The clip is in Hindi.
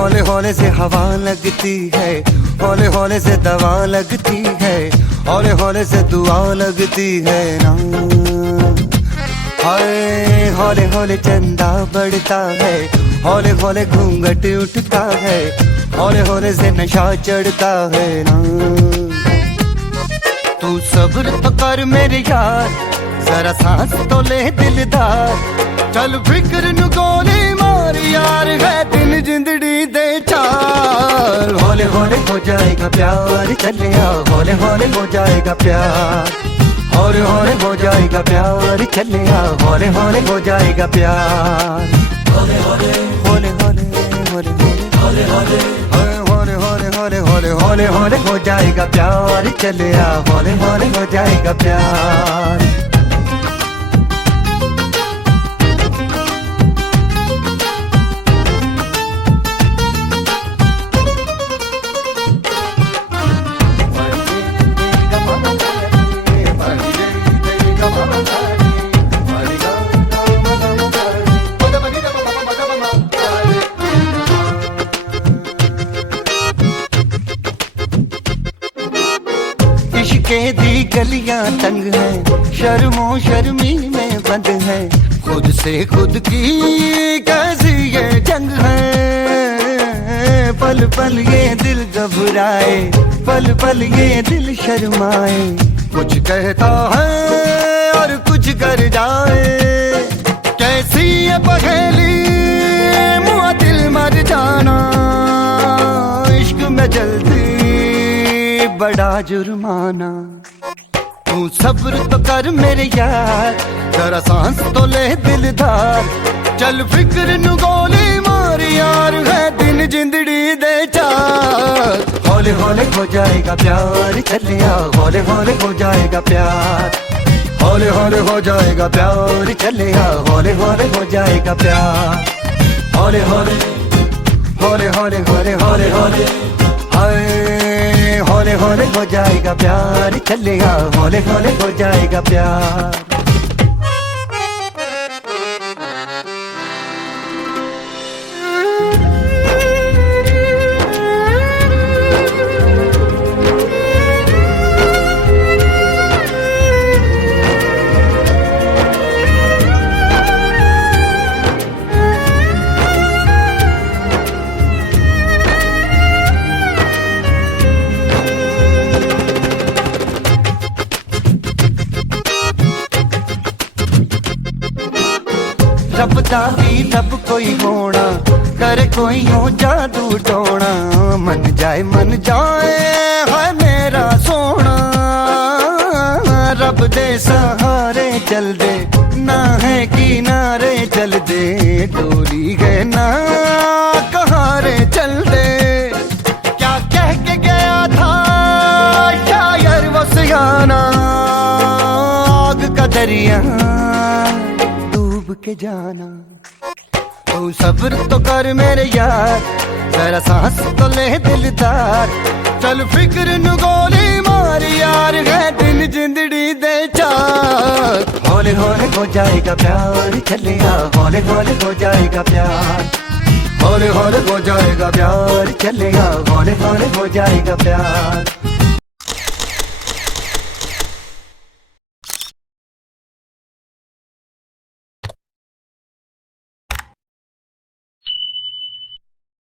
हौले हौले से हवा लगती है, हौले हौले से दवा लगती है, हौले हौले से दुआ लगती है ना। हाय हौले हौले चंदा बढ़ता है, हौले हौले घूंघट उठता है, हौले हौले से नशा चढ़ता है ना। तू सब्र तो कर मेरे यार, जरा सांस तो ले दिलदार, चल फिक्र नु गोली मार यार, है दिन जिंदड़ी दे चार। हौले हौले हो जाएगा प्यार, चले आ हौले हौले हो जाएगा प्यार, हौले हौले हो जाएगा प्यार, चले आ हौले हौले हो जाएगा प्यार। हौले हौले हौले हौले हौले हौले हौले हौले हौले हौले हौले हौले हो जाएगा प्यार, चले आ हौले हौले हो जाएगा प्यार। इश्क़े दी गलियां तंग है, शर्मो शर्मी में बंद है, खुद से खुद की कैसी ये जंग है। पल पल ये दिल घबराए, पल पल ये दिल शर्माए, कुछ कहता है और कुछ कर जाए। कैसी ये पहेली मुआ दिल मर जाना, इश्क में जल्दी बड़ा जुर्माना। तू सब्र तो कर मेरे यार, जरा सांस तो ले दिलदार, चल फिक्र नु गोली मार यार, है दिन जिंदड़ी दे चार। हौले हौले हो जाएगा प्यार, चले आ हौले हौले हो जाएगा प्यार, हौले हौले हो जाएगा प्यार, चले आ हौले हौले हो जाएगा प्यार। हौले हौले हौले हौले हौले हौले हौले हाय हौले हौले हो जाएगा प्यार, चले आ हौले हौले हो जाएगा प्यार। रब दा भी रब कोई होना, करे कोई हो जादू टोना, मन जाए है मेरा सोना। रब दे सहारे चल दे, ना है किनारे चल दे, डोली गए ना कहारे चल दे। क्या कह के गया था शायर वो सियाना, आग का दरिया के जाना। तू सब्र तो कर मेरे यार, जरा सांस तो ले दिलदार, चल फिक्र नु गोली मार यार, है दिन जिंदड़ी दे चार। हौले हौले हो जाएगा प्यार, चले आ हौले हौले हो जाएगा प्यार, हौले हौले हो जाएगा प्यार, चले आ हौले हौले हो जाएगा प्यार।